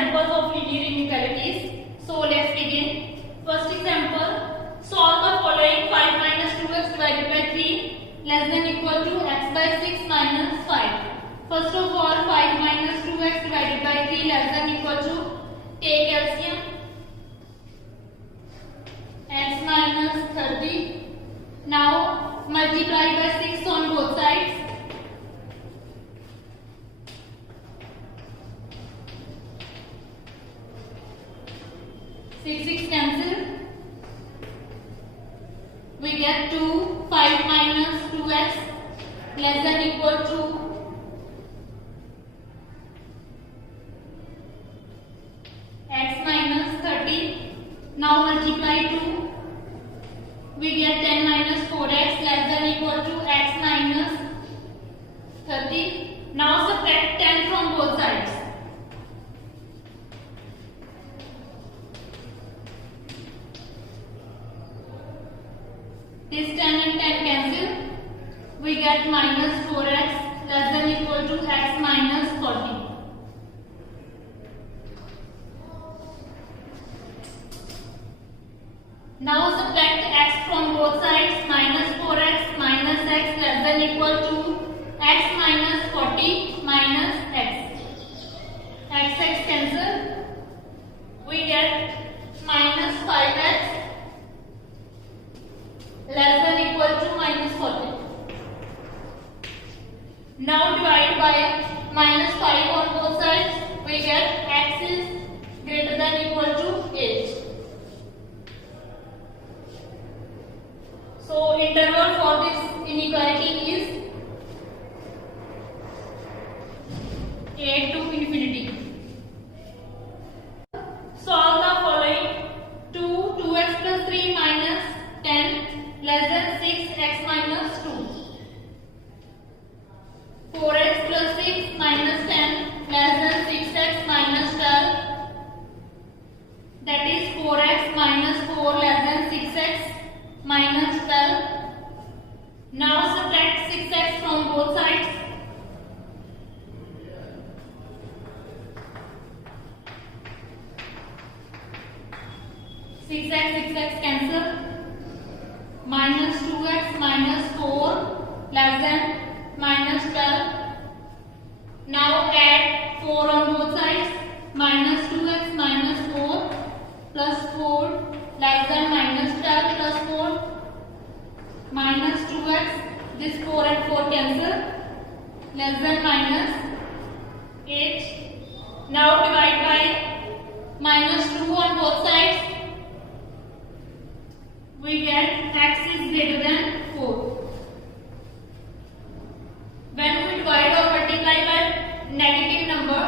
examples of linear inequalities. So let's begin. First example, solve the following: 5 minus 2x divided by 3 less than equal to x by 6 minus 5. First of all, 5 minus 2x divided by 3 less than equal to, take LCM, x minus 30. Now multiply by 6 on both sides. Six cancel. We get 2. 5 minus 2x less than equal to x minus 30. Now multiply 2. We get 10 minus 4x less than equal to x minus 30. Now subtract 10 from both sides. This 10 and 10 cancel. We get minus 4x less than equal to x minus 40. Now subtract x from both sides. Minus 4x minus x less than equal to x minus 40 minus x. X cancel. We get minus 5x less than equal to minus 40. Now divide by minus 5 on both sides. We get x is greater than equal to 8. So interval for this inequality is 8 to infinity. Solve the following: 2x plus 3 minus 10 less than 6x minus 2. 4x plus 6 minus 10 less than 6x minus 12. That is 4x minus 4 less than 6x minus 12. Now subtract 6x from both sides. Six x cancel. Minus 2x minus 4 less than minus 12. Now add 4 on both sides. Minus 2x minus 4 plus 4 less than minus 12 plus 4 minus 2x. This 4 and 4 cancel. Less than minus 8. Now divide by minus 2 on both sides. We get x is greater than 4. When we divide or multiply by negative number,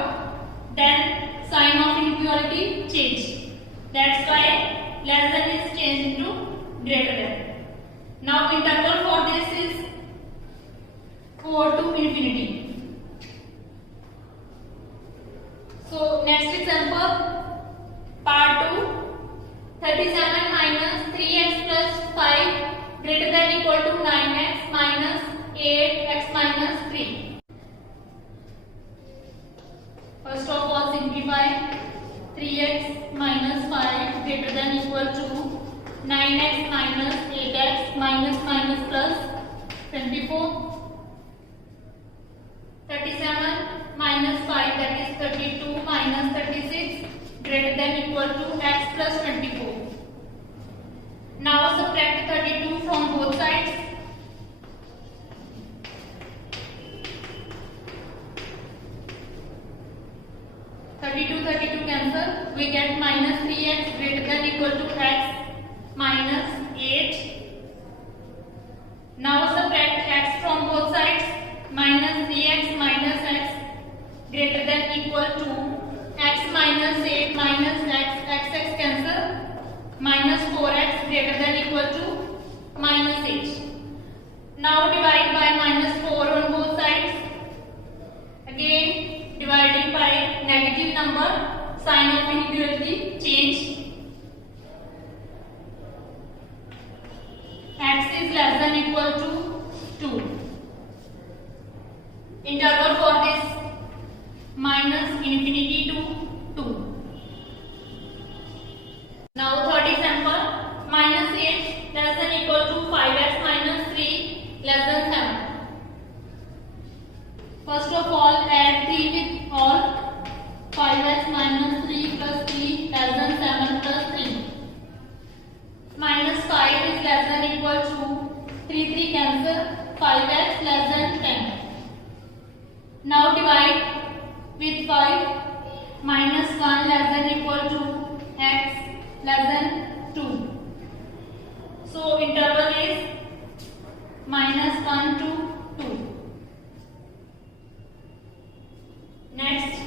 then sign of inequality change. That's why less than is changed into greater than. Now interval for this is 4 to infinity. So next example, part 2. 37 minus 3x plus 5 greater than equal to 9x minus 8x minus 3. First of all, simplify. 3x minus 5 greater than equal to 9x minus 8x minus plus 24. 37 minus 5, that is 32 minus 36 greater than equal to x plus 24. Now subtract 32 from both sides. Thirty-two cancel. We get minus 3x greater than equal to x minus 8. Now subtract x from both sides. Minus 3x minus x greater than equal to x minus 8 minus x cancel. Minus 4x greater than equal to minus 8. Now divide by minus 4 on both sides. Again dividing by negative number, sign of inequality change. X is less than equal to 2. Interval for this minus infinity to 2. First of all, add 3 with all. 5x minus 3 plus 3 less than 7 plus 3. Minus 5 is less than equal to 3 cancel. 5x less than 10. Now divide with 5. Minus 1 less than equal to x less than 2. So interval is minus 1 to 2. Next,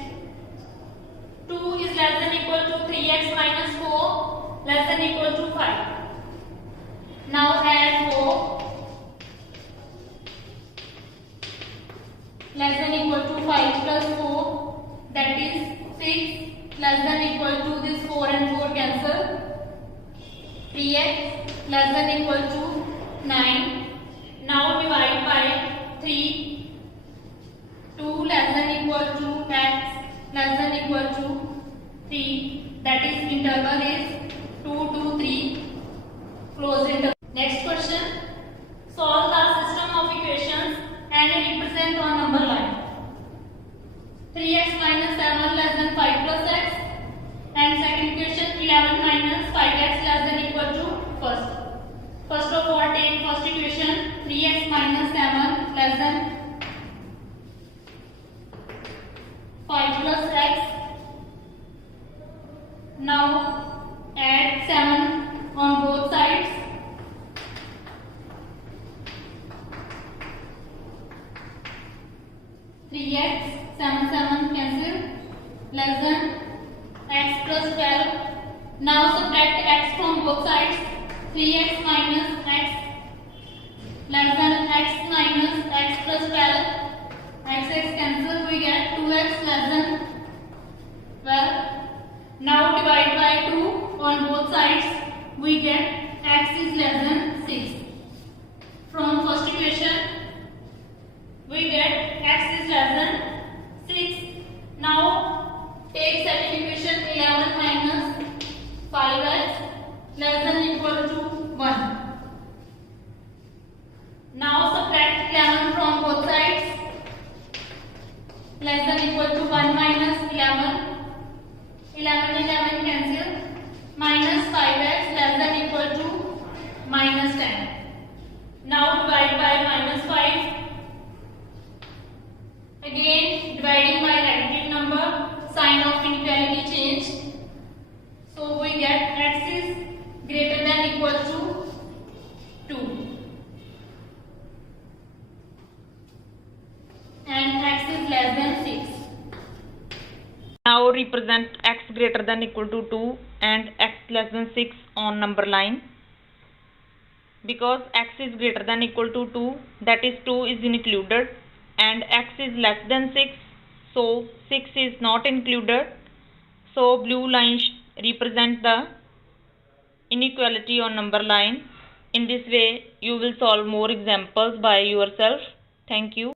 2 is less than equal to 3x minus 4 less than equal to 5. Now add 4 less than equal to 5 plus 4, that is 6 less than equal to this 4 and 4 cancel. 3x less than equal to 9. Now divide by 3. 2 less than equal to x less than equal to 3, that is interval is 2 to 3, closed interval. Next question, solve the system of equations and represent on number line. 3x minus 7 less than 5 plus x, and second equation 11 minus 5x less than equal to first. First of all, take first equation 3x minus 7 less than 5 plus x. Now add 7 on both sides. Three x 7 cancel less than x plus 12. Now subtract x from both sides. 3x minus x less than x minus x plus 12. X cancel, we get 2x less than 12. Now divide by 2 on both sides, we get x is less than 6. From first equation, we get x is less than 6. Now take second equation 11 minus 5x less than equal to 1. Now subtract 11 from both sides. Less than equal to 1 minus 11. 11 cancel. Minus 5x less than equal to minus 10. Now divide by minus 5. Again dividing by negative number, sign of inequality changed. So we get x is greater than equal to 2. And x is less than 6. Now represent x greater than equal to 2 and x less than 6 on number line. Because x is greater than equal to 2, that is 2 is included, and x is less than 6, so 6 is not included. So blue line represent the inequality on number line. In this way you will solve more examples by yourself. Thank you.